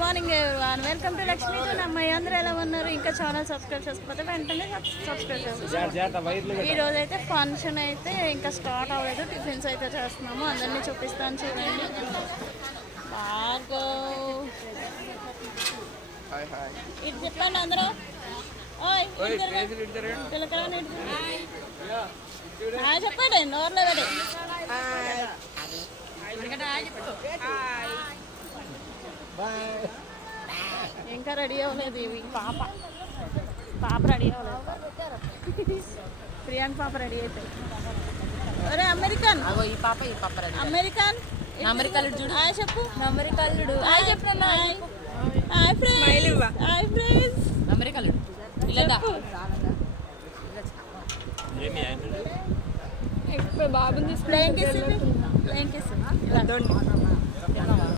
Morning everyone, welcome to Lakshmi అమ్మాయి. అందరూ ఎలా ఉన్నారు? ఇంకా ఛానల్ సబ్స్క్రైబ్ చేసుకోకపోతే వెంటనే సబ్స్క్రైబ్ చేసుకోండి. ఈరోజు అయితే ఫంక్షన్ అయితే ఇంకా స్టార్ట్ అవ్వలేదు, టిఫిన్స్ అయితే చేస్తున్నాము. అందరినీ చూపిస్తాను చూడండి. బాగా ఇది చెప్పండి అందరూ. చెప్పండి నోర్లో పెట్టి. ఇంకా రెడీ అవ్వలేదు ఇవి. పాప రెడీ అవ్వలేదు. ప్రియాంక పాప రెడీ అవుతుంది. అరే అమెరికన్ ఈ పాప అమెరికన్ అమెరికాలు చూడు. హాయ్ చెప్పు. అమెరికాలు హాయ్ చెప్పు. Hi friends. Hi friends. అమెరికాలు ఇలా బాబుని ప్లేన్ కిస్.